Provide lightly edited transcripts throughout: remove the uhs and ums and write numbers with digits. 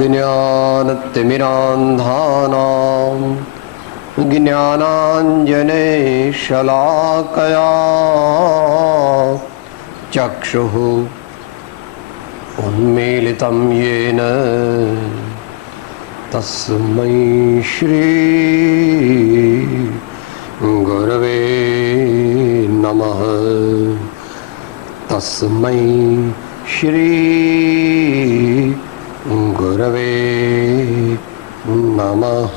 अज्ञानतिमिरान्धानां ज्ञानाञ्जनशलाकया चक्षुः उन्मीलितं येन तस्मै श्री गुरवे नमः। तस्मै श्री गुरवे नमः।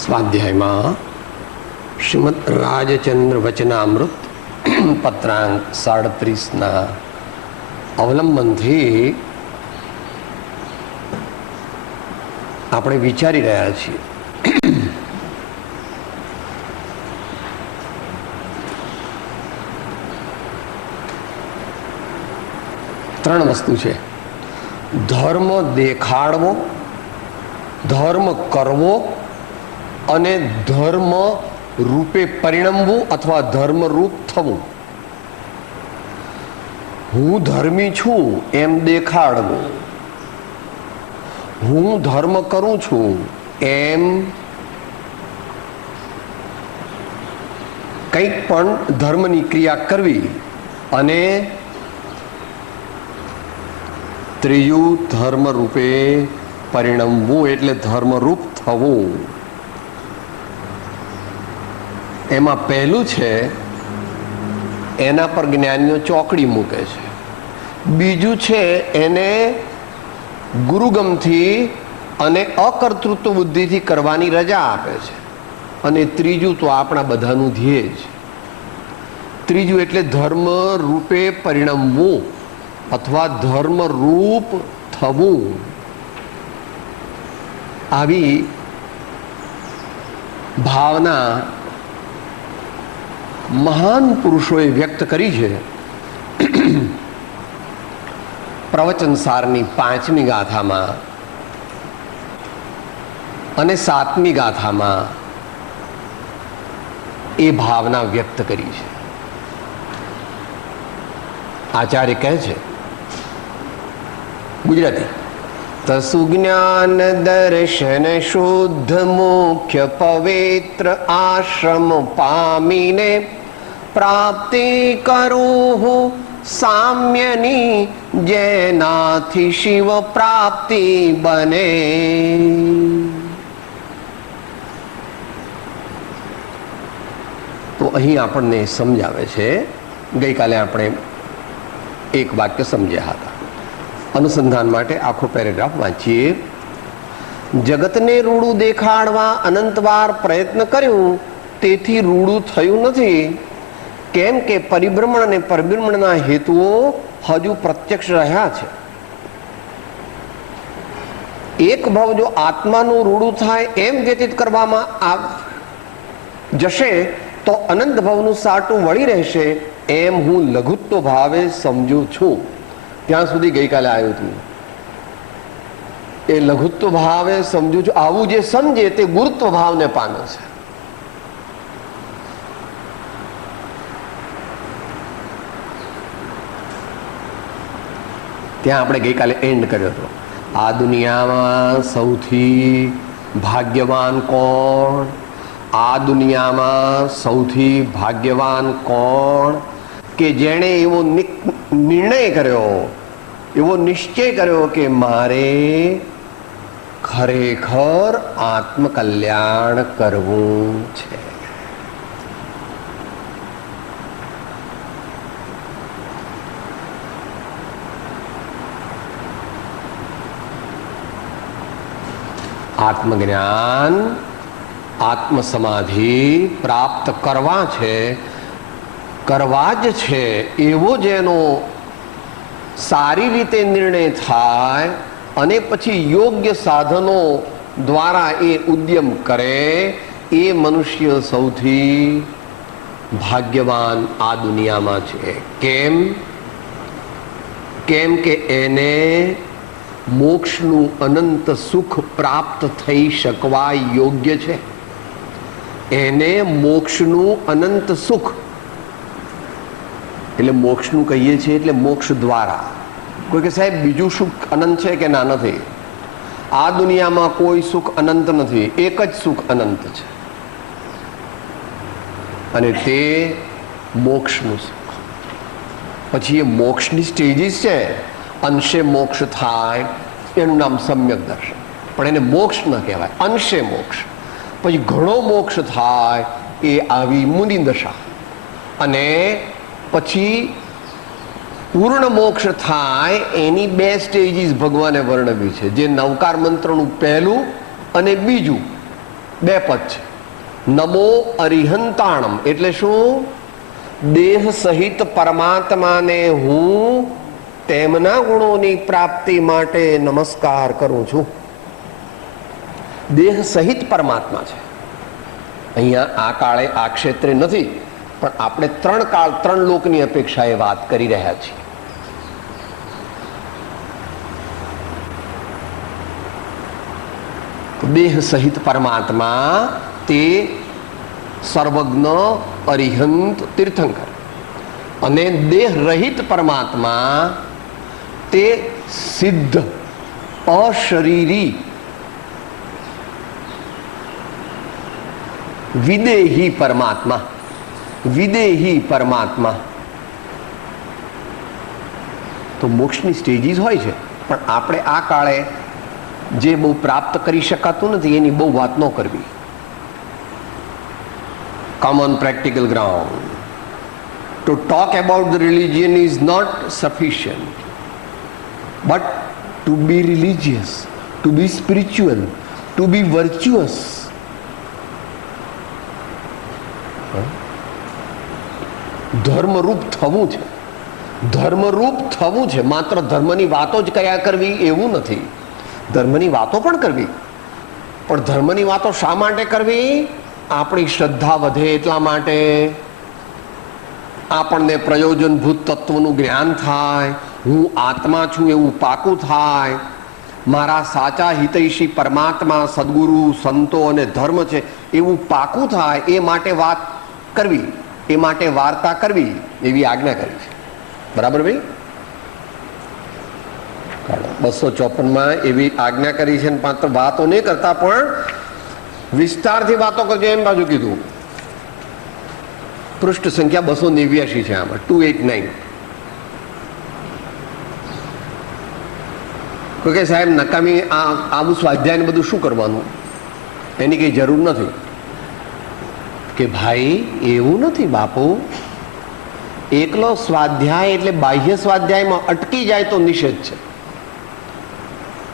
स्वाध्यायમાં શ્રીમદ રાજચંદ્ર વચનામૃત પત્રાંક 37ના અવલંબનથી આપણે વિચારી રહ્યા છીએ ત્રણ વસ્તુ છે: ધર્મ દેખાડવો, ધર્મ કરવો અને ધર્મ રૂપે પરિણમવું અથવા ધર્મ રૂપ થવું. હું ધર્મી છું એમ દેખાડવું, હું ધર્મ કરું છું એમ કંઈક પણ ધર્મની ક્રિયા કરવી, અને ત્રીજું ધર્મ રૂપે પરિણમવું એટલે ધર્મરૂપ થવું. એમાં પહેલું છે એના પર જ્ઞાનીઓ ચોકડી મૂકે છે, બીજું છે એને ગુરુગમથી અને અકર્તૃત્વ બુદ્ધિથી કરવાની રજા આપે છે, અને ત્રીજું તો આપણા બધાનું ધ્યેય છે. ત્રીજું એટલે ધર્મ રૂપે પરિણમવું અથવા ધર્મ રૂપ થવું. આવી ભાવના મહાન પુરુષોએ વ્યક્ત કરી છે. પ્રવચનસારની 5મી ગાથામાં અને 7મી ગાથામાં એ ભાવના વ્યક્ત કરી છે. આચાર્ય કહે છે, ગુજરાતી: તસુજ્ઞાન દર્શન શુદ્ધ મુખ્ય પવિત્ર આશ્રમ પામીને પ્રાપ્તિ કરું સામ્યની, જેનાથી શિવ પ્રાપ્તિ બને. તો અહીં આપણને સમજાવે છે, ગઈકાલે આપણે એક વાક્ય સમજ્યા હતા. અનુસંધાન માટે આખો પેરેગ્રાફ વાંચીએ. જગતને રૂડું દેખાડવા અનંતવાર પ્રયત્ન કર્યું, તેથી રૂડું થયું નથી, કેમ કે પરિભ્રમણ અને પરિભ્રમણના હેતુઓ હજુ પ્રત્યક્ષ રહ્યા છે. એક ભાવ જો આત્માનું રૂડું થાય એમ વ્યતીત કરવામાં જશે તો અનંત ભાવનું સાટું વળી રહેશે, એમ હું લઘુત્વ ભાવે સમજું છું. ત્યાં સુધી ગઈકાલે આવ્યું હતું. એ લઘુત્વ ભાવે સમજું છું, આવું જે સમજે તે ગુરુત્વ ભાવને પામે છે. ત્યાં આપણે ગઈકાલે એન્ડ કર્યો હતો. આ દુનિયામાં સૌથી ભાગ્યવાન કોણ? આ દુનિયામાં સૌથી ભાગ્યવાન કોણ? કે જેણે એવો નિર્ણય કર્યો, એવો નિશ્ચય કર્યો કે મારે ખરેખર આત્મકલ્યાણ કરવું છે. આત્મજ્ઞાન, આત્મસમાધિ પ્રાપ્ત કરવા છે, કરવા જ છે, એવો જેનો સારી રીતે નિર્ણય થાય અને પછી યોગ્ય સાધનો દ્વારા એ ઉદ્યમ કરે, એ મનુષ્ય સૌથી ભાગ્યવાન આ દુનિયામાં છે. કેમ? કેમ કે એને મોક્ષનું અનંત સુખ પ્રાપ્ત થઈ શકવા યોગ્ય છે, એને મોક્ષનું અનંત સુખ એટલે મોક્ષનું કહીએ છીએ એટલે મોક્ષ દ્વારા. કોઈ કે સાહેબ બીજું સુખ અનંત છે કે ના? નથી. આ દુનિયામાં કોઈ સુખ અનંત નથી, એક જ સુખ અનંત છે અને તે મોક્ષનું સુખ. પછી એ મોક્ષની સ્ટેજીસ છે. અંશે મોક્ષ થાય એનું નામ સમ્યક દર્શન, પણ એને મોક્ષ ન કહેવાય, અંશે મોક્ષ. પછી ઘણો મોક્ષ થાય એ આવી મુનિ દશા, અને પછી પૂર્ણ મોક્ષ થાય એની 2 સ્ટેજીસ ભગવાને વર્ણવી છે, જે નવકાર મંત્રનું પહેલું અને બીજું 2 પદ છે. નમો અરિહંતાણમ એટલે શું? દેહ સહિત પરમાત્માને હું તેમના ગુણોની પ્રાપ્તિ માટે નમસ્કાર કરું છું. દેહ સહિત પરમાત્મા છે. અહીંયા આ કાળે આ ક્ષેત્રે નથી, પણ આપણે 3 કાળ 3 લોકની અપેક્ષાએ વાત કરી રહ્યા છીએ. દેહ સહિત પરમાત્મા તે સર્વજ્ઞ અરિહંત તીર્થંકર, અને દેહ રહિત પરમાત્મા તે સિદ્ધ અશરીરી વિદેહી પરમાત્મા. વિદેહી પરમાત્મા તો મોક્ષની સ્ટેજીસ હોય છે, પણ આપણે આ કાળે જે બહુ પ્રાપ્ત કરી શકાતું નથી એની બહુ વાત ન કરવી. Common practical ground. To talk about the religion is not sufficient, but to be religious, to be spiritual, to be virtuous. ધર્મરૂપ થવું છે, ધર્મરૂપ થવું છે. માત્ર ધર્મની વાતો જ કર્યા કરવી એવું નથી. ધર્મની વાતો પણ કરવી, પણ ધર્મની વાતો શા માટે કરવી? આપણી શ્રદ્ધા વધે એટલા માટે, આપણને પ્રયોજનભૂત તત્વનું જ્ઞાન થાય, હું આત્મા છું એવું પાકું થાય, મારા સાચા હિતૈષી પરમાત્મા સદગુરુ સંતો અને ધર્મ છે એવું પાકું થાય, એ માટે વાત કરવી, એ માટે વાર્તા કરવી, એવી આજ્ઞા કરી છે. બરાબર ભાઈ? 254માં એવી આજ્ઞા કરી છે. માત્ર વાતો નહીં કરતા પણ વિસ્તારથી વાતો કરજો એમ બાજુ કીધું. પૃષ્ઠ સંખ્યા 289 છે આમાં, 289. કોઈ કે સાહેબ નકામી આવું સ્વાધ્યાય બધું શું કરવાનું? એની કઈ જરૂર નથી. કે ભાઈ એવું નથી બાપુ, એકલો સ્વાધ્યાય એટલે બાહ્ય સ્વાધ્યાયમાં અટકી જાય તો નિષેધ છે.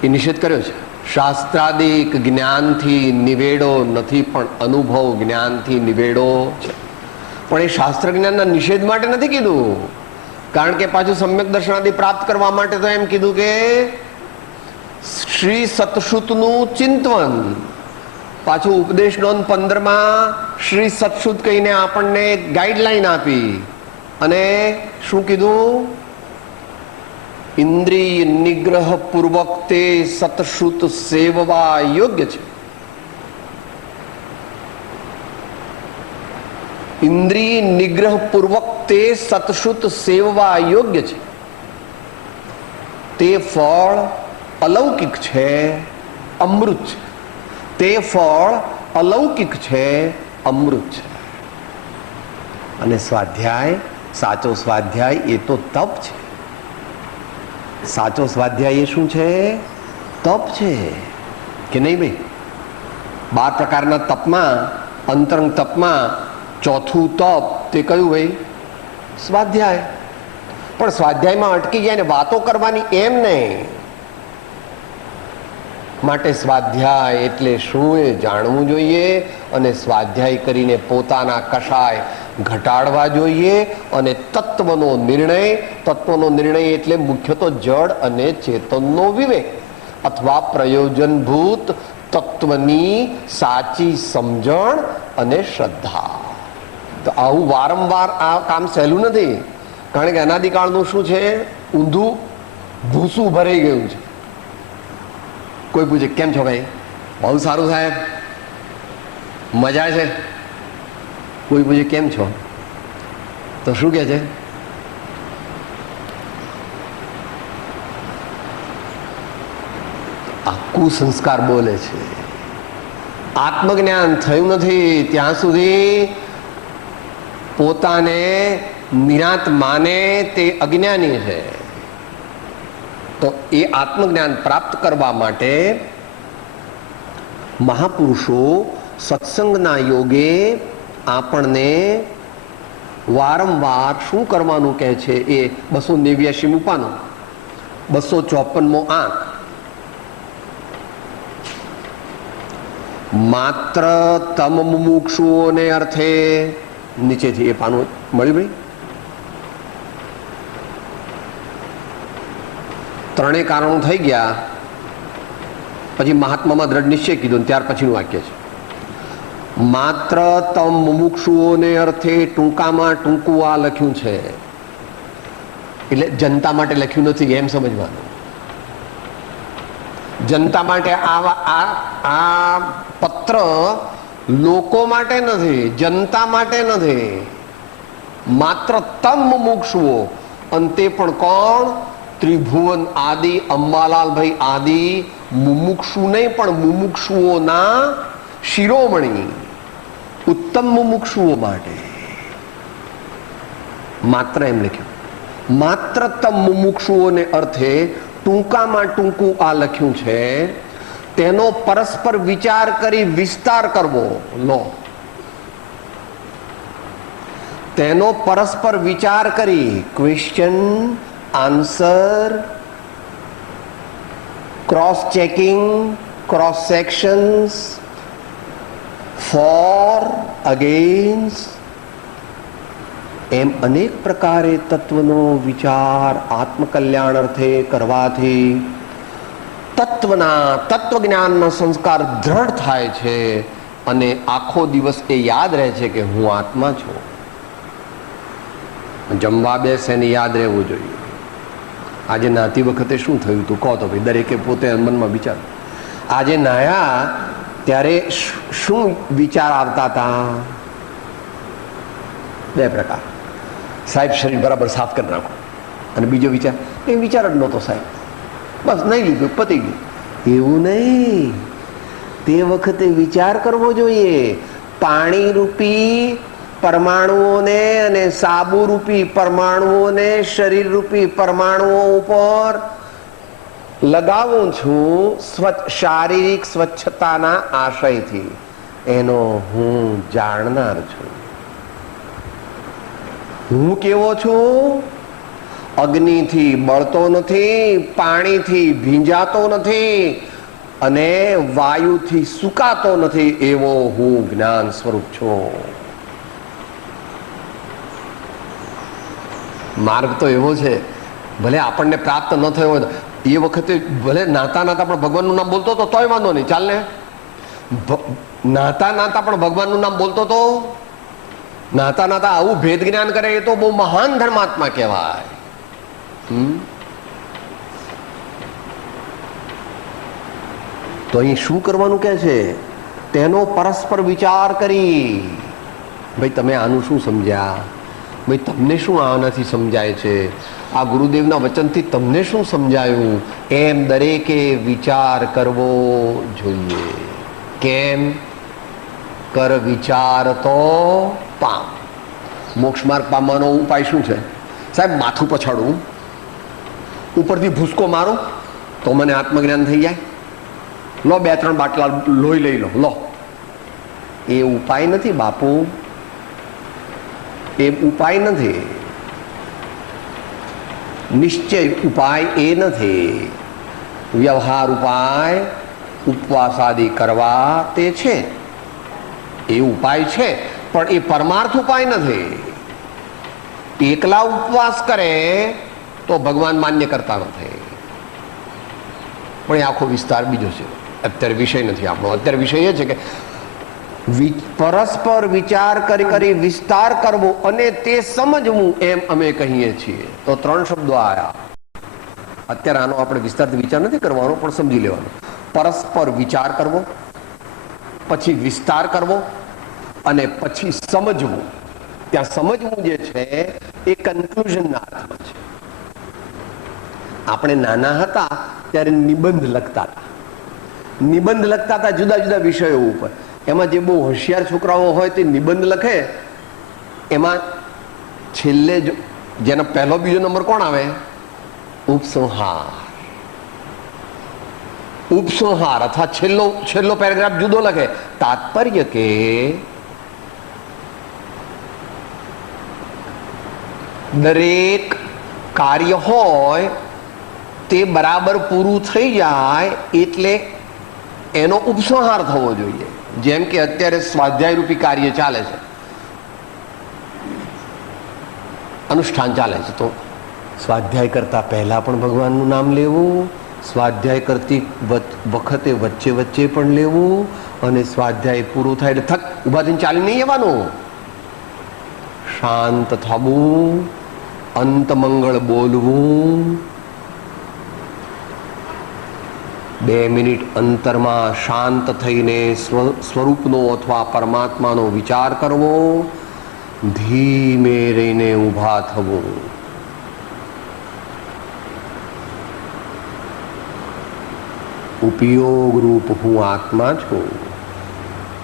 એ નિષેધ કર્યો છે. શાસ્ત્રાદિક જ્ઞાનથી નિવેડો નથી, પણ અનુભવ જ્ઞાનથી નિવેડો છે. પણ એ શાસ્ત્ર જ્ઞાનના નિષેધ માટે નથી કીધું, કારણ કે પાછું સમ્યક દર્શનાદિ પ્રાપ્ત કરવા માટે તો એમ કીધું કે શ્રી સતશુતનું ચિંતન. પાછું ઉપદેશ નોંધ 15માં શ્રી સતશુત કહીને આપણને ગાઈડલાઈન આપી, અને શું કીધું? ઇન્દ્રિય નિગ્રહ પૂર્વક તે સતશુત સેવવા યોગ્ય છે. ઇન્દ્રિય નિગ્રહ પૂર્વક તે સતશુત સેવવા યોગ્ય છે. તે ફળ અલૌકિક છે, અમૃત છે. તે ફળ અલૌકિક છે, અમૃત છે. અને સ્વાધ્યાય, સાચો સ્વાધ્યાય એ તો તપ છે. સાચો સ્વાધ્યાય એ શું છે? તપ છે કે નહીં ભાઈ? 12 પ્રકારના તપમાં, અંતરંગ તપમાં ચોથું તપ તે કયું ભાઈ? સ્વાધ્યાય. પણ સ્વાધ્યાયમાં અટકી જાય ને વાતો કરવાની એમ નહીં. માટે સ્વાધ્યાય એટલે શું એ જાણવું જોઈએ, અને સ્વાધ્યાય કરીને પોતાના કષાય ઘટાડવા જોઈએ. અને તત્વનો નિર્ણય એટલે મુખ્ય તો જડ અને ચેતનનો વિવેક, અથવા પ્રયોજનભૂત તત્વની સાચી સમજણ અને શ્રદ્ધા. તો આવું વારંવાર આ કામ સહેલું નથી, કારણ કે અનાદિકાળનું શું છે? ઊંધું ભૂસું ભરાઈ ગયું છે. કોઈ પૂછે કેમ છો ભાઈ, બહુ સારું સાહેબ, મજા છે. કોઈ પૂછે કેમ છો તો શું કહે છે? આખું સંસ્કાર બોલે છે. આત્મજ્ઞાન થયું નથી ત્યાં સુધી પોતાને નિરાંત માને તે અજ્ઞાની છે. તો એ આત્મજ્ઞાન પ્રાપ્ત કરવા માટે મહાપુરુષો સત્સંગના યોગે આપણને વારંવાર શું કરવાનું કહે છે? એ 289મું પાનું, 254મો આંક. માત્ર તમ મુમુક્ષુઓને અર્થે, નીચેથી એ પાનું મળ્યું ભાઈ. ત્રણેય કારણો થઈ ગયા, પછી મહાત્મામાં દ્રઢ નિશ્ચય કીધું, ત્યાર પછીનું વાક્ય છે માત્ર તમ મુમુક્ષુઓને અર્થે. ટૂંકામાં ટૂંકું આ લખ્યું છે, એટલે જનતા માટે લખ્યું નથી એમ સમજવાનું. જનતા માટે આ પત્ર લોકો માટે નથી, જનતા માટે નથી. માત્ર તમ મુમુક્ષુઓ, અંતે પણ કોણ? ત્રિભુવન આદિ અંબાલાલભાઈ આદિ મુમુક્ષુ નહીં, પણ મુમુક્ષુઓના શિરોમણી ઉત્તમ મુમુક્ષુઓ માટે માત્ર એમ લખ્યું. માત્ર તમ મુમુક્ષુઓને અર્થે ટૂંકામાં ટૂંકું આ લખ્યું છે. તેનો પરસ્પર વિચાર કરી વિસ્તાર કરવો. લો, તેનો પરસ્પર વિચાર કરી, question answer, cross checking, cross sections, for, against, એમ અનેક પ્રકારે તત્વનો વિચાર આત્મકલ્યાણ અર્થે કરવાથી તત્વજ્ઞાનના સંસ્કાર દ્રઢ થાય છે અને આખો દિવસ એ યાદ રહે છે કે હું આત્મા છું. જમવા બેસે ને યાદ રહેવું જોઈએ. આજે નાતી વખતે શું થયું તું કહો તો ભાઈ, દરેકે પોતે મનમાં વિચાર. આજે નાયા ત્યારે શું વિચાર આવતા હતા? બે પ્રકાર. સાહેબ શરીર બરાબર સાફ કરી નાખો, અને બીજો વિચાર, એ વિચાર જ નહોતો સાહેબ, બસ નહીં લીધું, પતી ગયું. એવું નહીં, તે વખતે વિચાર કરવો જોઈએ. પાણી રૂપી પરમાણુઓને અને સાબુ રૂપી પરમાણુઓને શરીર રૂપી પરમાણુઓ ઉપર લગાવું છું શારીરિક સ્વચ્છતાના આશયથી. એનો હું જાણનાર છું. હું કેવો છું? અગ્નિથી બળતો નથી, પાણીથી ભીંજાતો નથી અને વાયુથી સુકાતો નથી, એવો હું જ્ઞાન સ્વરૂપ છું. માર્ગ તો એવો છે, ભલે આપણને પ્રાપ્ત ન થયો હોય, એ વખતે ભલે નાતા નાતા પણ ભગવાનનું નામ બોલતો હતો તોય વાંધો નહીં, ચાલ ને. નાતા નાતા પણ ભગવાનનું નામ બોલતો હતો. નાતા નાતા આવું ભેદ જ્ઞાન કરે એ તો બહુ મહાન ધર્માત્મા કહેવાય. તો અહીં શું કરવાનું કે છે? તેનો પરસ્પર વિચાર કરી, ભાઈ તમે આનું શું સમજ્યા? ભાઈ તમને શું આનાથી સમજાય છે? આ ગુરુદેવના વચનથી તમને શું સમજાયું? એમ દરેકે વિચાર કરવો જોઈએ. કેમ? કર વિચાર તો પામ. મોક્ષ માર્ગ પામવાનો ઉપાય શું છે? સાહેબ માથું પછાડું, ઉપરથી ભૂસકો મારું તો મને આત્મજ્ઞાન થઈ જાય. લો 2-3 બાટલા લોહી લઈ લો. લો, એ ઉપાય નથી બાપુ, એ ઉપાય નથી. નિશ્ચય ઉપાય એ નથી. વ્યવહાર ઉપાય ઉપવાસ આદિ કરવા તે છે, એ ઉપાય છે, પણ એ પરમાર્થ ઉપાય નથી. એકલા ઉપવાસ કરે તો ભગવાન માન્ય કરતા નથી. પણ એ આખો વિસ્તાર બીજો છે, અત્યારે વિષય નથી આપણો. અત્યારે વિષય એ છે કે પરસ્પર વિચાર કરી કરી વિસ્તાર કરવો અને તે સમજવું, એમ અમે કહીએ છીએ. તો 3 શબ્દો આયા. અત્યારે આનો આપણે વિસ્તારથી વિચાર નથી કરવાનો, પણ સમજી લેવાનો. પરસ્પર વિચાર કરવો, પછી વિસ્તાર કરવો અને પછી સમજવું. ત્યાં સમજવું જે છે એ કન્ક્લુઝનના અર્થમાં છે. આપણે નાના હતા ત્યારે નિબંધ લખતા હતા જુદા જુદા વિષયો ઉપર. એમાં જે બહુ હોશિયાર છોકરાઓ હોય તે નિબંધ લખે, એમાં છેલ્લે જેનો પહેલો બીજો નંબર કોણ આવે? ઉપસંહાર અથવા છેલ્લો પેરેગ્રાફ જુદો લખે. તાત્પર્ય કે દરેક કાર્ય હોય તે બરાબર પૂરું થઈ જાય એટલે એનો ઉપસંહાર થવો જોઈએ. જેમ કે અત્યારે સ્વાધ્યાય રૂપી કાર્ય ચાલે છે, અનુષ્ઠાન ચાલે છે, તો સ્વાધ્યાય કરતા પહેલા પણ ભગવાનનું નામ લેવું, સ્વાધ્યાય કરતી વખતે વચ્ચે વચ્ચે પણ લેવું, અને સ્વાધ્યાય પૂરું થાય એટલે થક ઉભા થઈને ચાલી નહીં જવાનું, શાંત થવું, અંત મંગળ બોલવું, 2 મિનિટ અંતરમાં શાંત થઈને સ્વરૂપનો અથવા પરમાત્માનો વિચાર કરવો, ધીમે રહીને ઊભા થવું. ઉપયોગ રૂપ હું આત્મા છું.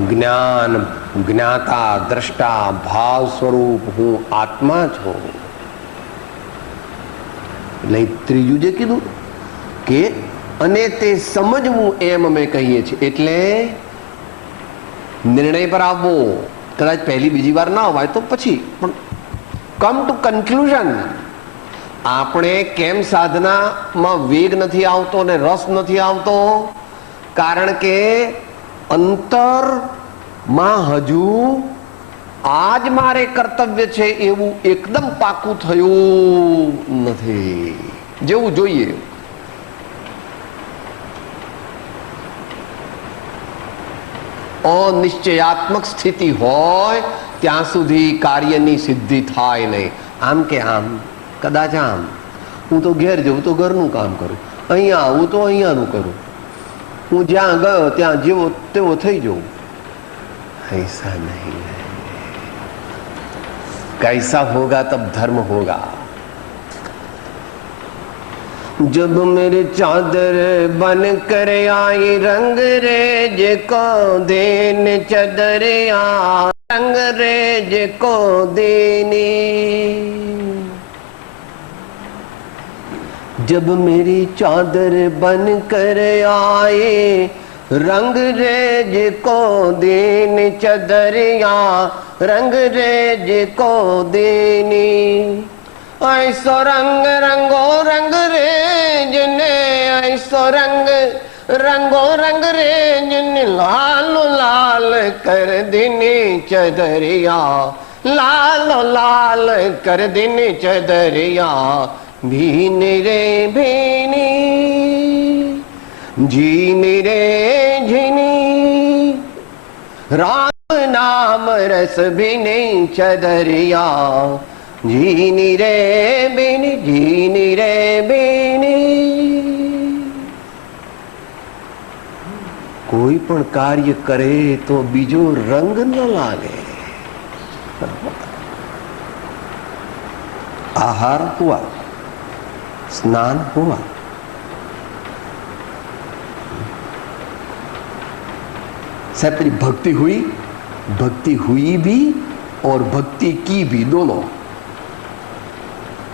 જ્ઞાન જ્ઞાતા દ્રષ્ટા ભાવ સ્વરૂપ હું આત્મા છું. એટલે ત્રીજું જે કીધું કે અને તે સમજવું એમ અમે કહીએ છીએ. એટલે નિર્ણય પર આવવો. કદાચ પહેલી બીજી વાર ના હોય તો પછી પણ કમ ટુ કન્ક્લુઝન. આપણે કેમ સાધનામાં વેગ નથી આવતો ને રસ નથી આવતો? કારણ કે અંતરમાં હજુ આજ મારે કર્તવ્ય છે એવું એકદમ પાકું થયું નથી જેવું જોઈએ. અનિશ્ચયાત્મક સ્થિતિ હોય ત્યાં સુધી કાર્યની સિદ્ધિ થાય નહીં. આમ કે આમ, કદાચ આમ. હું તો ઘેર જવું તો ઘરનું કામ કરું, અહીંયા આવું તો અહીંયાનું કરું, હું જ્યાં ગયો ત્યાં જેવો તેવો થઈ જવું. ऐसा नहीं है. कैसा होगा तब धर्म होगा. जब मेरे चादर बन कर आई रंग रेज को देने चदरिया रंग रेज को देनी. जब मेरी चादर बन कर आए रंग रेज को देने चदरिया रंग रेज को देनी. ऐसो रंग रंगो रंग रेज ने ऐसो रंग रंगो रंग रेज ने लालो लाल कर देने चदरिया लालो लाल कर देने चदरिया. भीनी रे भीनी झीनी रे झीनी राम नाम रस भीनी चदरिया. झीनी रे बेनी झीनी रे बेनी. કોઈ પણ કાર્ય કરે તો બીજો રંગ ન લાગે. आहार हुआ, स्नान हुआ, साहब तेरी भक्ति हुई भी और भक्ति की भी, दोनों.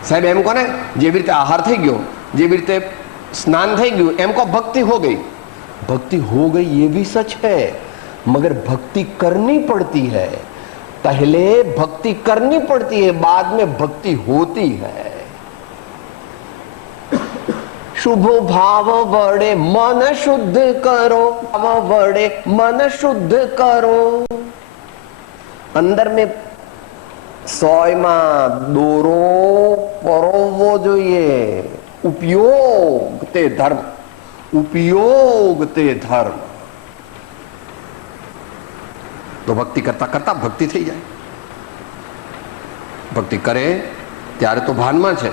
साहब एम को ने જેવી રીતે આહાર થઈ ગયો, જેવી રીતે स्नान થઈ ગયું, એમ को भक्ति हो गई. भक्ति हो गई ये भी सच है, मगर भक्ति करनी पड़ती है. पहले भक्ति करनी पड़ती है, बाद में भक्ति होती है. शुभ भाव वड़े मन शुद्ध करो, भाव वड़े मन शुद्ध करो. अंदर में સોયમાં દોરો પરોવવો જોઈએ. ઉપયોગ તે ધર્મ, ઉપયોગ તે ધર્મ. તો ભક્તિ કરતા કરતા ભક્તિ થઈ જાય. ભક્તિ કરે ત્યારે તો ભાનમાં છે,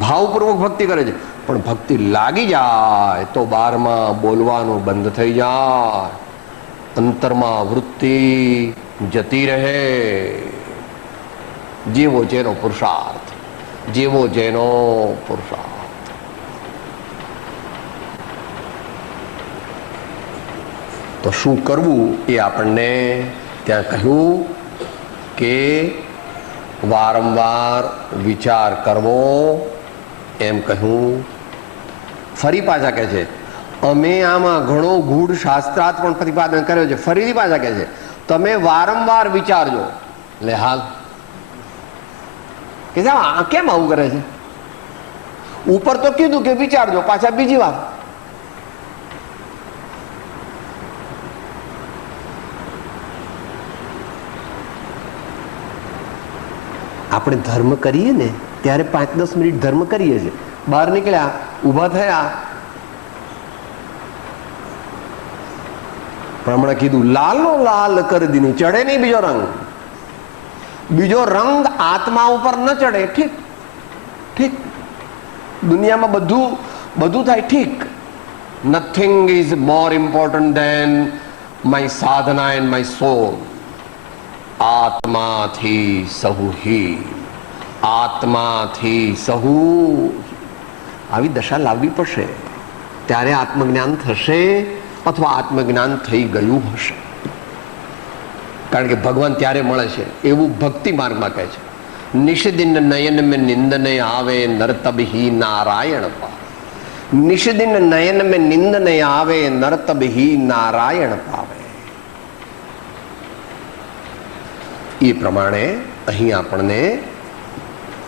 ભાવપૂર્વક ભક્તિ કરે છે. પણ ભક્તિ લાગી જાય તો બારમાં બોલવાનું બંધ થઈ જાય, અંતરમાં વૃત્તિ જતી રહે. જેવો જેનો પુરુષાર્થ, જેવો જેનો પુરુષાર્થ. તો શું કરવું એ આપણને ત્યાં કહ્યું કે વારંવાર વિચાર કરવો એમ કહ્યું. ફરી પાછા કહે છે અમે આમાં ઘણો ગૂઢ શાસ્ત્રાર્થ પણ પ્રતિપાદન કર્યો છે. ફરીથી પાછા કહે છે તમે વારંવાર વિચારજો. એટલે હાલ કે સાહેબ કેમ આવું કરે છે? ઉપર તો કીધું કે વિચારજો, પાછા બીજી વાર. આપણે ધર્મ કરીએ ને ત્યારે 5-10 મિનિટ ધર્મ કરીએ છીએ, બહાર નીકળ્યા, ઊભા થયા, પણ હમણાં કીધું લાલો લાલ કરી દીધું, ચડે નહીં બીજો રંગ. બીજો રંગ આત્મા ઉપર ન ચડે. ઠીક ઠીક, દુનિયામાં બધું થાય ઠીક. Nothing is more important than my સાધના એન્ડ માય સોલ. આત્માથી સહુ હિ, આત્માથી સહુ. આવી દશા લાવવી પડશે, ત્યારે આત્મજ્ઞાન થશે અથવા આત્મજ્ઞાન થઈ ગયું હશે. કારણ કે ભગવાન ત્યારે મળે છે એવું ભક્તિ માર્ગમાં કહે છે. નિષદિન નયન મેં નિંદને આવે નરતબહી નારાયણ પાવે. નિષદિન નયન મેં નિંદને આવે નરતબહી નારાયણ પાવે. એ પ્રમાણે અહીં આપણને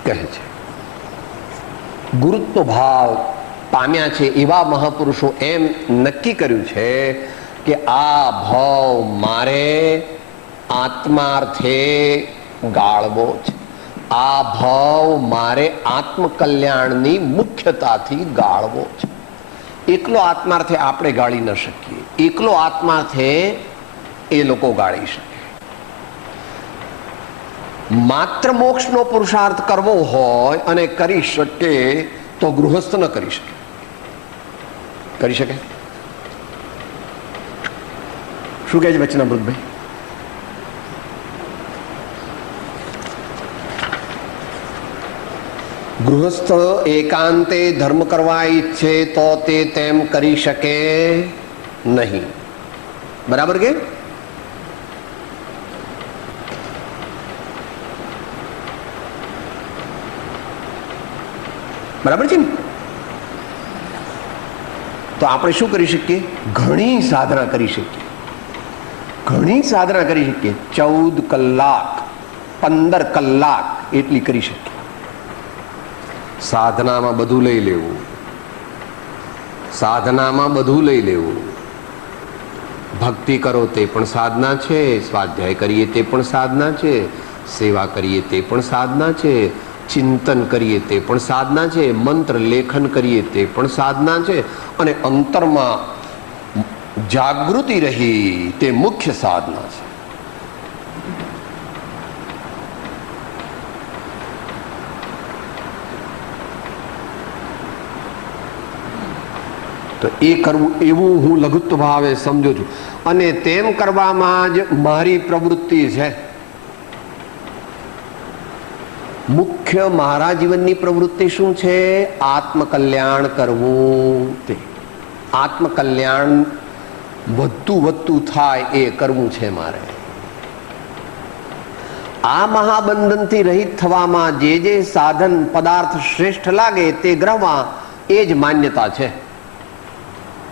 કહે છે ગુરુત્વ ભાવ પામ્યા છે એવા મહાપુરુષો એમ નક્કી કર્યું છે કે આ ભાવ મારે આત્માર્થે ગાળવો છે. આ ભાવ મારે આત્મકલ્યાણની મુખ્યતાથી ગાળવો છે. એકલો આત્માર્થે આપણે ગાળી ન શકીએ, એકલો આત્માર્થે એ લોકો ગાળી શકે. માત્ર મોક્ષનો પુરુષાર્થ કરવો હોય અને કરી શકે તો ગૃહસ્થ ન કરી શકે. કરી શકે? શું કહે છે વચનામૃતભાઈ? ગૃહસ્થ એકાંતે ધર્મ કરવા ઈચ્છે તો તે તેમ કરી શકે નહીં. બરાબર કે? બરાબર છે ને? તો આપણે શું કરી શકીએ? ઘણી સાધના કરી શકીએ, ઘણી સાધના કરી શકીએ. 14 કલાક 15 કલાક એટલી કરી શકીએ. સાધનામાં બધું લઈ લેવું, સાધનામાં બધું લઈ લેવું. ભક્તિ કરો તે પણ સાધના છે, સ્વાધ્યાય કરીએ તે પણ સાધના છે, સેવા કરીએ તે પણ સાધના છે, ચિંતન કરીએ તે પણ સાધના છે, મંત્ર લેખન કરીએ તે પણ સાધના છે, અને અંતરમાં જાગૃતિ રહી તે મુખ્ય સાધના છે. તો એ કરવું એવું હું લઘુત્વ ભાવે સમજુ છું. અને તેમ કરવામાં જ મારી પ્રવૃત્તિ છે. મુખ્ય મારા જીવનની પ્રવૃત્તિ શું છે? આત્મકલ્યાણ કરવું. તે આત્મકલ્યાણ વધતું થાય એ કરવું છે મારે. આ મહાબંધનથી રહિત થવામાં જે સાધન પદાર્થ શ્રેષ્ઠ લાગે તે ગ્રહમાં એ જ માન્યતા છે.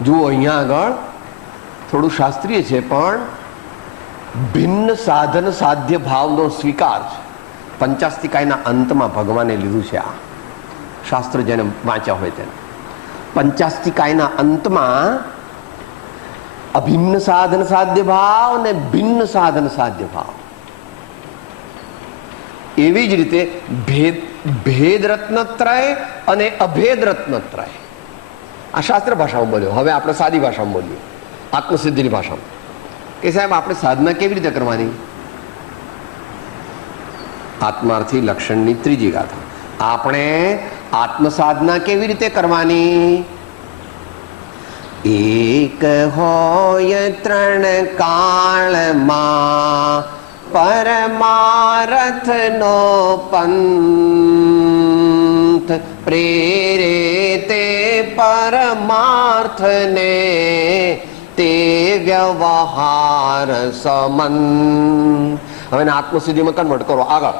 જુઓ અહીંયા આગળ થોડું શાસ્ત્રીય છે, પણ ભિન્ન સાધન સાધ્ય ભાવનો સ્વીકાર છે. પંચાસ્તિકાયના અંતમાં ભગવાને લીધું છે. આ શાસ્ત્ર જેને વાંચ્યા હોય તેને પંચાસ્તિકાયના અંતમાં અભિન્ન સાધન સાધ્ય ભાવ અને ભિન્ન સાધન સાધ્ય ભાવ, એવી જ રીતે ભેદ રત્નત્રય અને અભેદ રત્નત્રય. આ શાસ્ત્ર ભાષામાં બોલ્યો. હવે આપણે સાદી ભાષામાં બોલીએ, આત્મસિદ્ધિની ભાષામાં, કે સાહેબ આપણે સાધના કેવી રીતે કરવાની? આત્માર્થી લક્ષણની ત્રીજી ગાથા. આપણે આત્મ સાધના કેવી રીતે કરવાની? એક હોય ત્રણ કાળમાં પરમારથનો પંથ, પ્રેરે તે પરમાર્થને તે વ્યવહાર સમન. હવે આત્મસિદ્ધિમાં કન્વર્ટ કરો. આગળ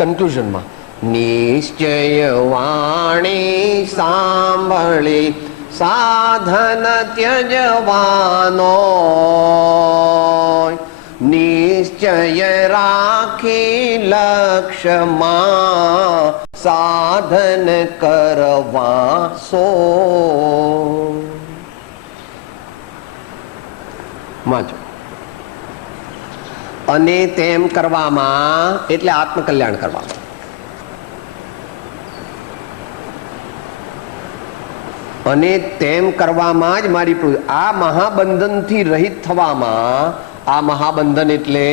કન્ક્લુઝનમાં નિશ્ચય વાણી સાંભળી સાધન ત્યજવાનો, નિશ્ચય રાખી લક્ષ્યમાં સાધન કરવા સો. વાંચો. અને તેમ કરવામાં એટલે આત્મકલ્યાણ કરવામાં. અને તેમ કરવામાં જ મારી આ મહાબંધનથી રહિત થવામાં. આ મહાબંધન એટલે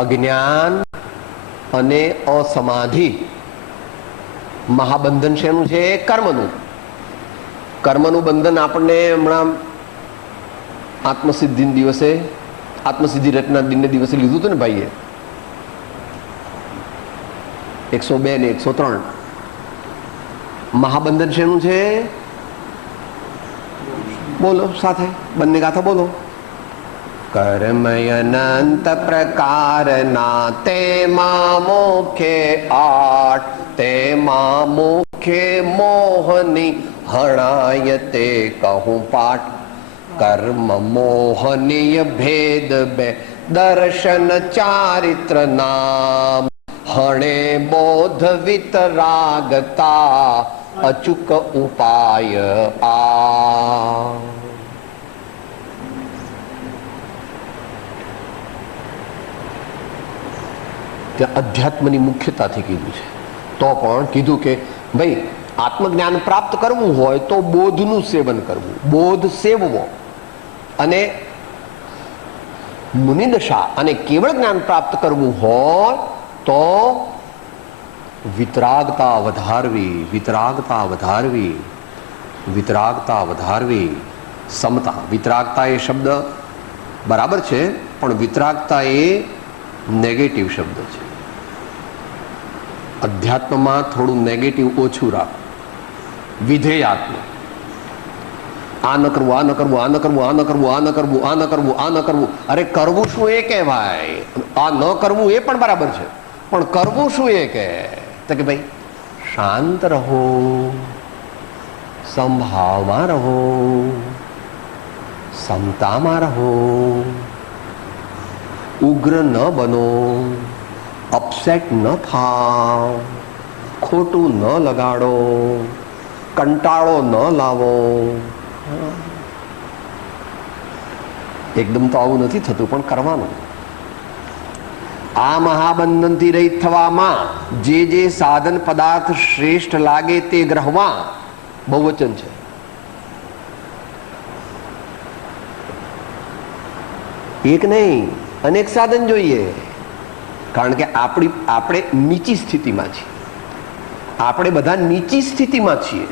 અજ્ઞાન અને અસમાધિ. મહાબંધન શેનું છે? કર્મનું. કર્મનું બંધન આપણને હમણાં આત્મસિદ્ધિ દિવસે, આત્મસિદ્ધિ રચના દિનને દિવસે લીધું હતું ને ભાઈએ, 102 ને 103. મહાબંધન શેનું છે? બોલો સાથે, બંને ગાથા બોલો. કર્મય અનંત પ્રકારના તેમાં મુખ્ય 8, તેમાં મુખ્ય મોહની હણાય તે કહું પાઠ. કર્મ મોહનીય ભેદ બે દર્શન ચારિત્ર નામ, હણે બોધ વિતરાગતા અચુક ઉપાય આ. ત્યાં અધ્યાત્મની મુખ્યતાથી કીધું છે. તો પણ કીધું કે ભાઈ આત્મજ્ઞાન પ્રાપ્ત કરવું હોય તો બોધનું સેવન કરવું, બોધ સેવવો. અને મુનિદશા અને કેવળ જ્ઞાન પ્રાપ્ત કરવું હોય તો વિતરાગતા વધારવી, વિતરાગતા વધારવી, વિતરાગતા વધારવી. સમતા. વિતરાગતા એ શબ્દ બરાબર છે, પણ વિતરાગતા એ નેગેટિવ શબ્દ છે. અધ્યાત્મમાં થોડું નેગેટિવ ઓછું રાખ. વિધેયાત્મ. આ ન કરવું, આ ન કરવું, આ ન કરવું, આ ન કરવું, આ ન કરવું, આ ન કરવું, આ ન કરવું. અરે કરવું શું એ કહેવાય? આ ન કરવું એ પણ બરાબર છે, પણ કરવું શું એ કે? તો કે ભાઈ શાંત રહો, સંભાવમાં રહો, સમતામાં રહો, ઉગ્ર ન બનો, અપસેટ ન થાવ, ખોટું ન લગાડો, કંટાળો ન લાવો. એકદમ તો આવું નથી થતું, પણ કરવાનું. આ મહાબંધનથી રહિત થવામાં જે જે સાધન પદાર્થ શ્રેષ્ઠ લાગે તે ગ્રહવા. બહુવચન છે. એક નહીં, અનેક સાધન જોઈએ. કારણ કે આપણે નીચી સ્થિતિમાં છીએ. આપણે બધા નીચી સ્થિતિમાં છીએ.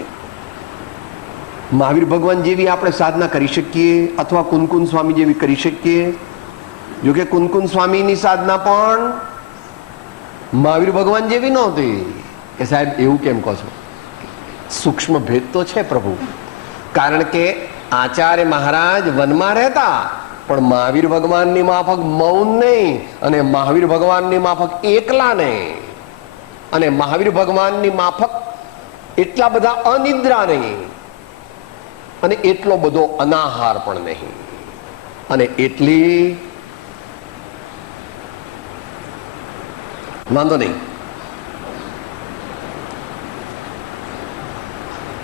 મહાવીર ભગવાન જેવી આપણે સાધના કરી શકીએ, અથવા કુનકુન સ્વામી જેવી કરી શકીએ. જોકે કુનકુન સ્વામીની સાધના પણ મહાવીર ભગવાન જેવી નહોતી. કે સાહેબ એવું કેમ કહો છો? સૂક્ષ્મ ભેદ તો છે પ્રભુ. કારણ કે આચાર્ય મહારાજ વનમાં રહેતા, પણ મહાવીર ભગવાનની માફક મૌન નહીં, અને મહાવીર ભગવાનની માફક એકલા નહીં, અને મહાવીર ભગવાનની માફક એટલા બધા અનિદ્રા નહીં, અને એટલો બધો અનાહાર પણ નહીં, અને એટલી વાંધો નહીં.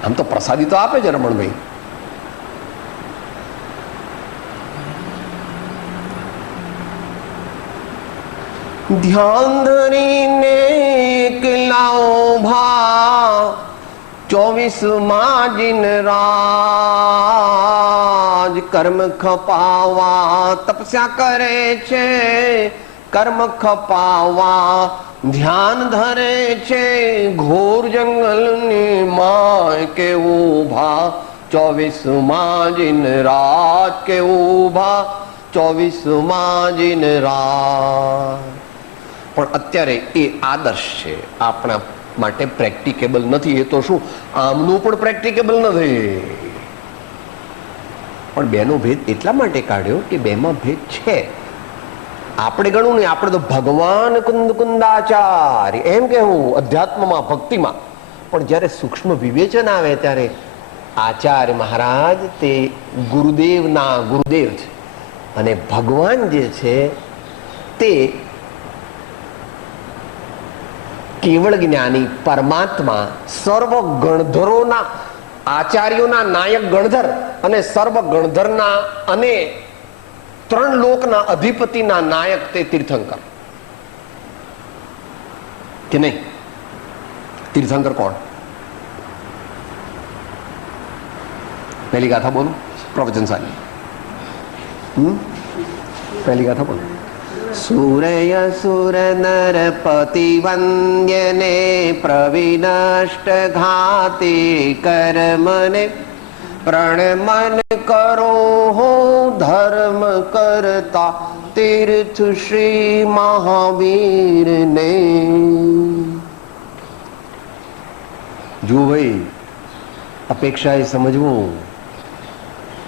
આમ તો પ્રસાદી તો આપે છે રમણભાઈ. ધ્યાન ધરીને એકલાઓ ભા 24 જીન રાજ કર્મ ખપાવા તપસ્યા કરે છે, કર્મ ખપાવા ધ્યાન ધરે છે ઘોર જંગલની માય કે ઉભા 24માં જીન રાત કે ઉભા 24માં જીન રાત. પણ અત્યારે એ આદર્શ છે, આપણા માટે પ્રેક્ટિકેબલ નથી. એ તો શું, આમનું પણ પ્રેક્ટિકેબલ નથી. પણ બેનો ભેદ એટલા માટે કાઢ્યો કે બેમાં ભેદ છે. આપણે ગણું નહીં, આપણે તો ભગવાન કુંદ કુંદાચાર્ય એમ કહેવું અધ્યાત્મમાં, ભક્તિમાં. પણ જ્યારે સૂક્ષ્મ વિવેચન આવે ત્યારે આચાર્ય મહારાજ તે ગુરુદેવના ગુરુદેવ છે, અને ભગવાન જે છે તે કેવળ જ્ઞાની પરમાત્મા, સર્વ ગણધરોના, આચાર્યોના નાયક ગણધર અને સર્વ ગણધરના અને 3 લોકના અધિપતિના નાયક તે તીર્થંકર કે નહીં? તીર્થંકર કોણ? પહેલી ગાથા બોલો, પ્રવચનશાલી. પહેલી ગાથા બોલો. સૂરય સુર નરપતિ વંદ્યને પ્રવિનષ્ટ ઘાતે કર્મને પ્રણમન કરો હો ધર્મ કરતા તીર્થ શ્રી મહાવીરને. જુઓ ભાઈ, અપેક્ષા એ સમજવું.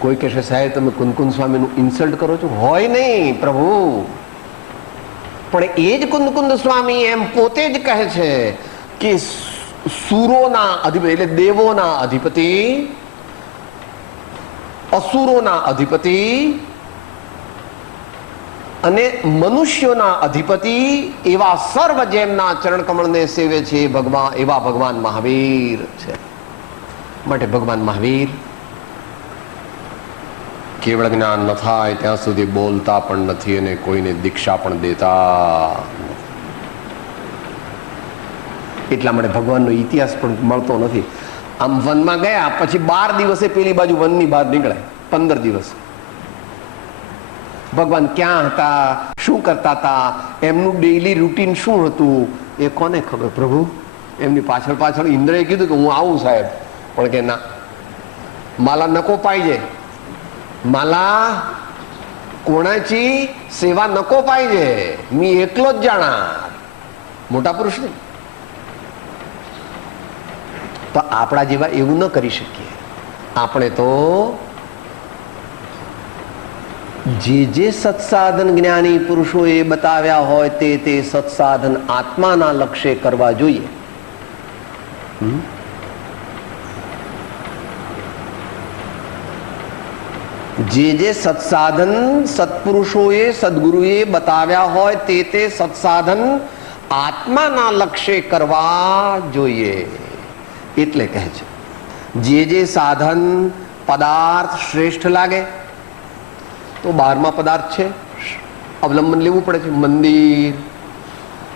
કોઈ કહેશે સાહેબ તમે કુંદકુંદ સ્વામીનું ઇન્સલ્ટ કરો છો. હોય નહીં પ્રભુ, પણ એ જ કુંદકુંદ સ્વામી એમ પોતે જ કહે છે કે સુરોના અધિપતિ એટલે દેવોના અધિપતિ, અસુરોના અધિપતિ અને મનુષ્યોના અધિપતિ એવા સર્વ જેમના ચરણ કમળને સેવે છે ભગવાન, એવા ભગવાન મહાવીર છે. માટે ભગવાન મહાવીર કેવળ જ્ઞાન ન થાય ત્યાં સુધી બોલતા પણ નથી અને કોઈને દીક્ષા પણ દેતા. એટલા માટે ભગવાનનો ઇતિહાસ પણ મળતો નથી. આમ વનમાં ગયા પછી 12 દિવસે પેલી બાજુ વનની બહાર નીકળે, 15 દિવસ ભગવાન ક્યાં હતા, શું કરતા હતા, એમનું ડેઈલી રૂટીન શું હતું એ કોને ખબર? પ્રભુ એમની પાછળ પાછળ ઇન્દ્રએ કીધું કે હું આવું સાહેબ, પણ કે ના, માલા नको पाहिजे, मला कोणाची सेवा नको पाहिजे, मी एकलोच जाणार. મોટા પુરુષ ને તો આપણા જેવા એવું ન કરી શકીએ. આપણે તો જે સત્સાધન જ્ઞાની પુરુષોએ બતાવ્યા હોય તે સત્સાધન આત્માના લક્ષ્ય કરવા જોઈએ. જે સત્સાધન સત્પુરુષોએ સદગુરુએ બતાવ્યા હોય તે સત્સાધન આત્માના લક્ષ્ય કરવા જોઈએ. એટલે કહે છે જે સાધન પદાર્થ શ્રેષ્ઠ લાગે તો 12મા પદાર્થ છે, અવલંબન લેવું પડે છે. મંદિર,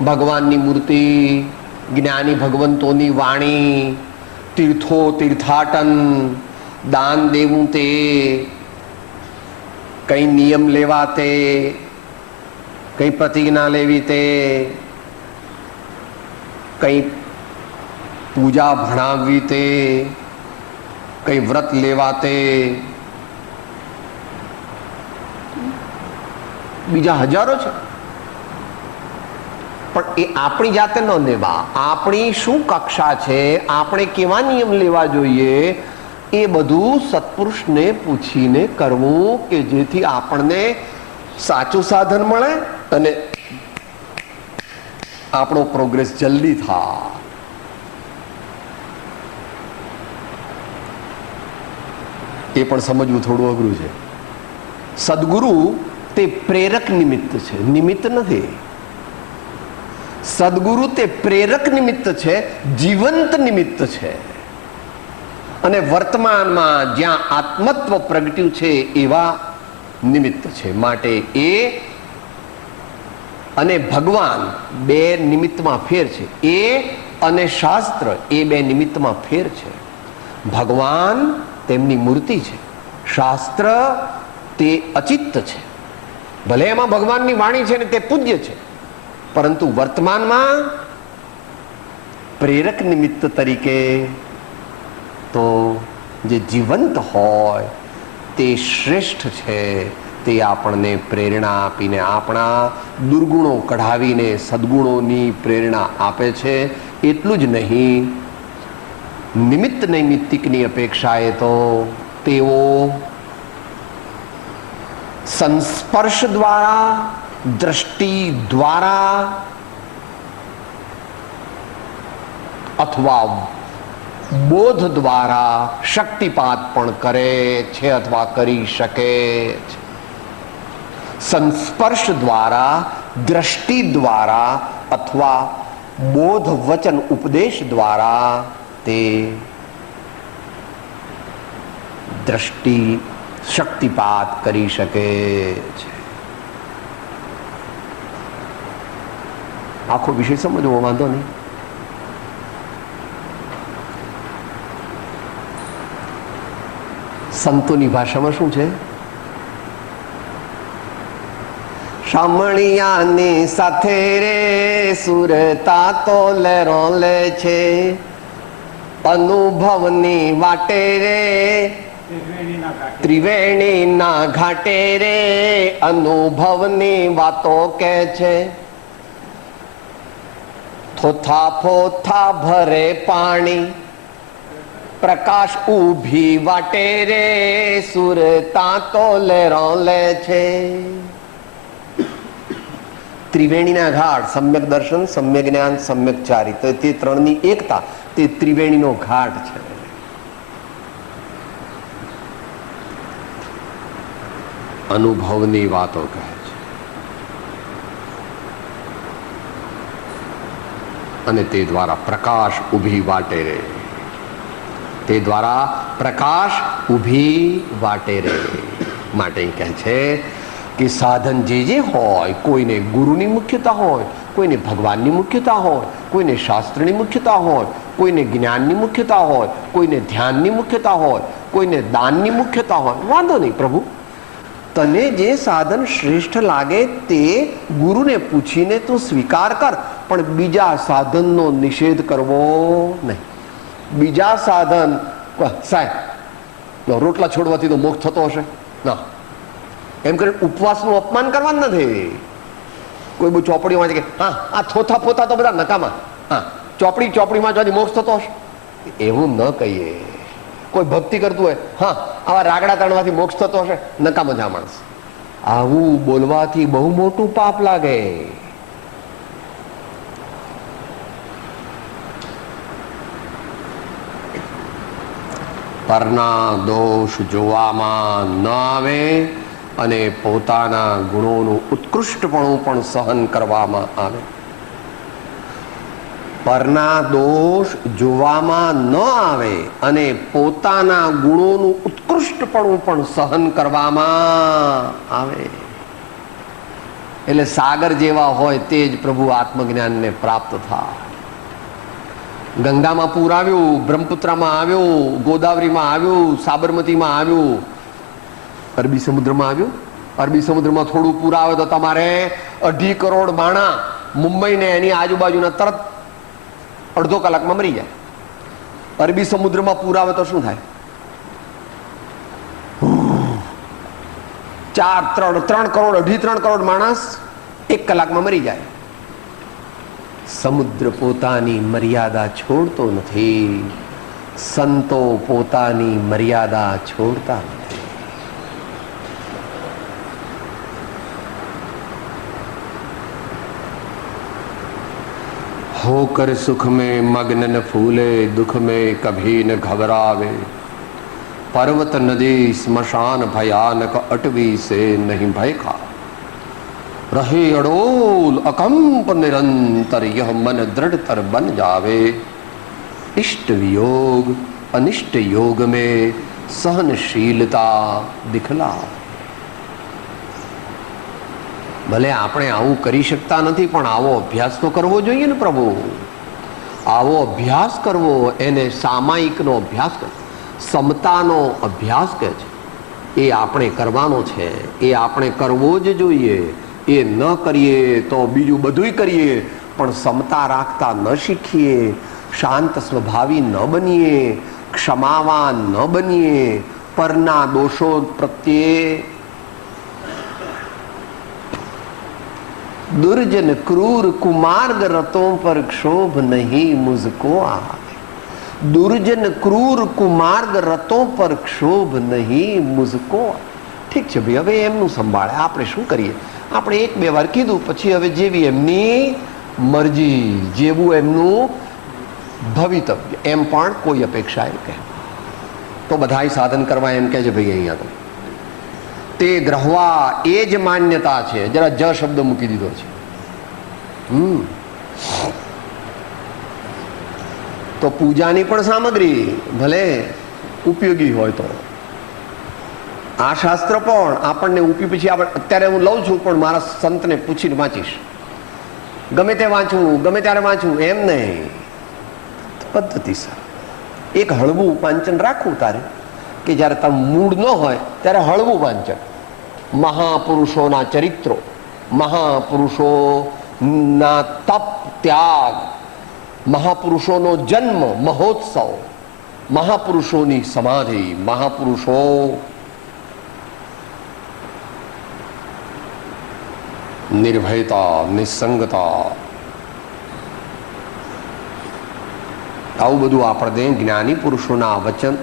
ભગવાનની મૂર્તિ, જ્ઞાની ભગવંતોની વાણી, તીર્થો, તીર્થાટન, દાન દેવું, તે કઈ નિયમ લેવા, તે કઈ પ્રતિજ્ઞા લેવી, તે કઈ પૂજા ભણાવવી, તે કઈ વ્રત લેવા, તે બીજા હજારો છે. પણ એ આપણી જાતે ન લેવા. આપણી શું કક્ષા છે, આપણે કેવા નિયમ લેવા જોઈએ, એ બધું સત્પુરુષને પૂછીને કરવું કે જેથી આપણને સાચું સાધન મળે અને આપણો પ્રોગ્રેસ જલ્દી થાય. એ પણ સમજવું થોડું અઘરું છે. સદગુરુ તે પ્રેરક નિમિત્ત છે, નિમિત્ત નથી. સદગુરુ તે પ્રેરક નિમિત્ત છે, જીવંત નિમિત્ત છે. અને વર્તમાનમાં જ્યાં આત્મત્વ પ્રગટ્યું છે એવા નિમિત્ત છે. માટે એ અને ભગવાન બે નિમિત્તમાં ફેર છે. એ અને શાસ્ત્ર એ બે નિમિત્તમાં ફેર છે. ભગવાન તેમની મૂર્તિ છે, શાસ્ત્ર તે અચિત્ત છે. ભલે એમાં ભગવાનની વાણી છે ને તે પૂજ્ય છે, પરંતુ વર્તમાનમાં પ્રેરક નિમિત્ત તરીકે તો જે જીવંત હોય તે શ્રેષ્ઠ છે. તે આપણને પ્રેરણા આપીને આપણા દુર્ગુણો કઢાવીને સદગુણોની પ્રેરણા આપે છે. એટલું જ નહીં, નિમિત્ત નૈમિત્તિકની અપેક્ષાએ તો તેઓ સંસ્પર્શ દ્વારા, દ્રષ્ટિ દ્વારા અથવા બોધ દ્વારા શક્તિપાત પણ કરે છે અથવા કરી શકે છે. સંસ્પર્શ દ્વારા, દ્રષ્ટિ દ્વારા અથવા બોધ વચન ઉપદેશ દ્વારા તે દ્રષ્ટિ શક્તિપાત કરી શકે છે. આખો વિષય સમજવો વાંધો નહીં. સંતોની ભાષામાં શું છે? શામળિયાની સાથે રે સુરતા તો લેરો લે છે, અનુભવની વાટે રે ત્રિવેણીના ઘાટે રે અનુભવની વાતો કે છે. થોથા ફોથા ભરે પાણી પ્રકાશ ઉભી વાટે રે સુરતા તો લેરો લે છે. ત્રિવેણીના ઘાટ, સમ્યક દર્શન, સમ્યક જ્ઞાન, સમ્યક ચારિત્ર, તે ત્રણની એકતા તે ત્રિવેણીનો ઘાટ છે. અનુભવની વાતો કહે છે અને તે દ્વારા પ્રકાશ ઉભી વાટે રે, તે દ્વારા પ્રકાશ ઉભી વાટે રે માટે કહે છે કે સાધન જે હોય, કોઈને ગુરુની મુખ્યતા હોય, કોઈને ભગવાનની મુખ્યતા હોય, કોઈને શાસ્ત્રની મુખ્યતા હોય, કોઈને જ્ઞાનની મુખ્યતા હોય, કોઈને ધ્યાનની મુખ્યતા હોય, કોઈને દાનની મુખ્યતા હોય, વાંધો નહીં પ્રભુ, તને જે સાધન શ્રેષ્ઠ લાગે તે ગુરુને પૂછીને તું સ્વીકાર કર, પણ બીજા સાધનનો નિષેધ કરવો નહીં. બીજા સાધન, સાહેબ રોટલા છોડવાથી તો મોક્ષ થતો હશે ના, એમ કરીને ઉપવાસનું અપમાન કરવા નથી. કોઈ બહુ ચોપડી વાંચે કે હા આ થોથા ફોથા તો બધા નકામા, હા ચોપડીમાં જો મોક્ષ થતો હશે, એવું ન કહીએ. કોઈ ભક્તિ કરતું હોય, હા આવા રાગડા તણવાથી મોક્ષ થતો હશે, નકામો જ આ માણસ. આવું બોલવાથી બહુ મોટું પાપ લાગે. પરના દોષ જોવામાં ન આવે અને પોતાના ગુણોનું ઉત્કૃષ્ટપણું પણ સહન કરવામાં આવે. પરના દોષ જોવામાં ન આવે અને પોતાના ગુણોનું ઉત્કૃષ્ટપણું પણ સહન કરવામાં આવે. એટલે સાગર જેવા હોય તે જ પ્રભુ આત્મજ્ઞાનને પ્રાપ્ત થાય. ગંગામાં પૂર આવ્યું, બ્રહ્મપુત્રમાં આવ્યું, ગોદાવરીમાં આવ્યું, સાબરમતીમાં આવ્યું, અરબી સમુદ્રમાં આવ્યું. અરબી સમુદ્રમાં થોડું પૂર આવે તો તમારે 2.5 કરોડ માણા મુંબઈ ને એની આજુબાજુના તરત અડધો કલાકમાં મરી જાય. અરબી સમુદ્રમાં પૂર આવે તો શું થાય? 3 કરોડ 2.5 કરોડ માણસ 1 કલાકમાં મરી જાય. સમુદ્ર પોતાની મર્યાદા છોડતો નથી, સંતો પોતાની મર્યાદા છોડતા નથી. होकर सुख में मग्न न फूले, दुख में कभी न घबरावे, पर्वत नदी स्मशान भयानक अटवी से नहीं भय खा, रहे अडोल अकंप निरंतर यह मन दृढ़तर बन जावे, इष्ट वियोग अनिष्ट योग में सहनशीलता दिखला. ભલે આપણે આવું કરી શકતા નથી, પણ આવો અભ્યાસ તો કરવો જોઈએ ને પ્રભુ. આવો અભ્યાસ કરવો, એને સામાયિકનો અભ્યાસ કહે, સમતાનો અભ્યાસ કહે છે. એ આપણે કરવાનો છે, એ આપણે કરવો જ જોઈએ. એ ન કરીએ તો બીજું બધુંય કરીએ પણ સમતા રાખતા ન શીખીએ, શાંત સ્વભાવી ન બનીએ, ક્ષમાવાન ન બનીએ, પરના દોષો પ્રત્યે दुर्जन क्रूर कुमार्ग रतों पर क्षोभ नहीं मुझको आवे, दुर्जन क्रूर कुमार्ग रतों पर क्षोभ नहीं मुझको. ઠીક છે ભાઈ, હવે એમનું સંભાળે, આપણે શું કરીએ? આપણે એક બે વાર કીધું, પછી હવે જેવી એમની મરજી, જેવું એમનું ભવિતવ્ય, એમ પણ કોઈ અપેક્ષા એમ કહે તો બધાય સાધન કરવા એમ કહે છે ભાઈ અહીંયા તો તે ગ્રહવા એ જ માન્યતા છે. જરા જ શબ્દ મૂકી દીધો છે. તો પૂજાની પણ સામગ્રી ભલે ઉપયોગી હોય તો આ શાસ્ત્ર પણ આપણને ઉપયોગી. પછી અત્યારે હું લઉં છું પણ મારા સંતને પૂછીને વાંચીશ, ગમે તે વાંચવું, ગમે ત્યારે વાંચવું એમ નહીં, પદ્ધતિસર એક હળવું વાંચન રાખવું તારે, કે જ્યારે તમે મૂડ ન હોય ત્યારે હળવું વાંચન. મહાપુરુષોના ચરિત્રો, મહાપુરુષોના તપ ત્યાગ, મહાપુરુષોનો જન્મ મહોત્સવ, મહાપુરુષોની સમાધિ, મહાપુરુષો નિર્ભયતા, નિસંગતા, આવું બધું આપણને જ્ઞાની પુરુષોના વચન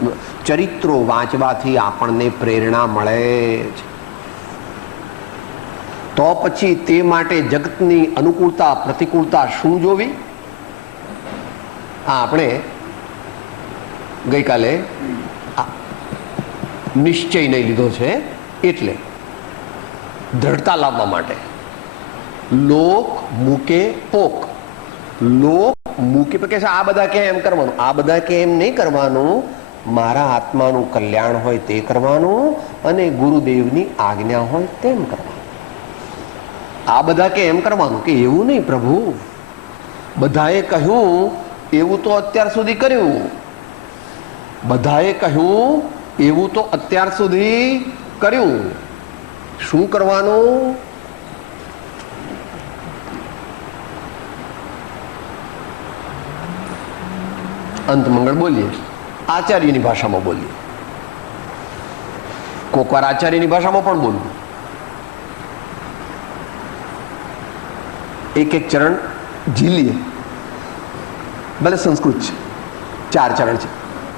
ચરિત્રો વાંચવાથી આપણને પ્રેરણા મળે છે. તો પછી તે માટે જગતની અનુકૂળતા પ્રતિકૂળતા શું જોવી? આપણે ગઈકાલે નિશ્ચય નહીં લીધો છે, એટલે દ્રઢતા લાવવા માટે લોક મૂકે પોક. લોક મૂકે કે છે આ બધા કે એમ કરવાનું, આ બધા કે એમ નહીં કરવાનું, મારા આત્માનું કલ્યાણ હોય તે કરવાનું અને ગુરુદેવની આજ્ઞા હોય તેમ કરવાનું. આ બધા કે એમ કરવાનું, કે એવું નહીં પ્રભુ, બધાએ કહ્યું એવું તો અત્યાર સુધી કર્યું, બધાએ કહ્યું એવું તો અત્યાર સુધી કર્યું, શું કરવાનું? અંત મંગળ બોલીએ, આચાર્યની ભાષામાં બોલીએ, કોક વાર આચાર્યની ભાષામાં પણ બોલવું. એક એક ચરણ ઝીલીએ, ભલે સંસ્કૃત છે, 4 ચરણ છે.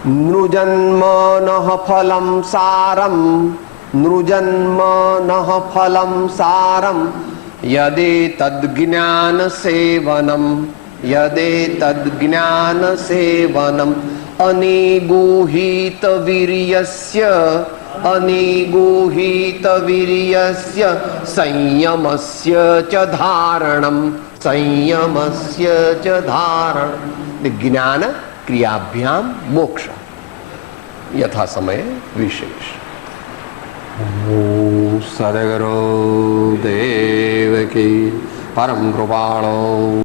નૃજન્મ નઃ ફલમ સારમ, નૃજન્મ નઃ ફલમ સારમ, યદે તદ્જ્ઞાન સેવનમ, યદે તદ્જ્ઞાન સેવનમ, અનિગુહિત વીર્યસ્ય, અનિગુહિત વીર્યસ્ય સંયમસ્ય ચ ધારણમ, સંયમસ્ય ચ ધારણ. જ્ઞાન ક્રિયાભ્યામ મોક્ષ યથા સમયે વિશેષ. સદગુરુ દેવ કી પરમ કૃપાળો.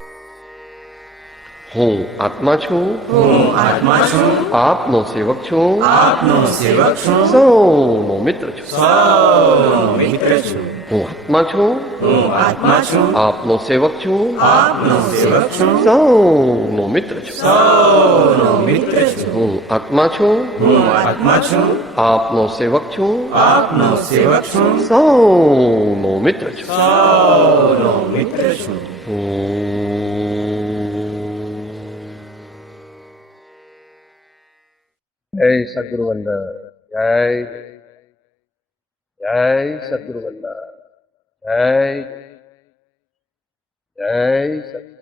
હું આત્મા છું, હું આત્મા છું, આપનો સેવક છું, આપનો સેવક છું, સૌનો મિત્ર છું, સૌનો મિત્ર છું. હું આત્મા છું, હું આત્મા છું, આપનો સેવક છું, આપનો સેવક છું, સૌનો મિત્ર છું, સૌનો મિત્ર છું. હું આત્મા છું, હું આત્મા છું, આપનો સેવક છું, આપનો સેવક છું, સૌનો મિત્ર છું. સૌનો મિત્ર છું. જય સદગુરુ વંદન, જય જય સદગુરુ વંદન, જય જય સદગુરુ.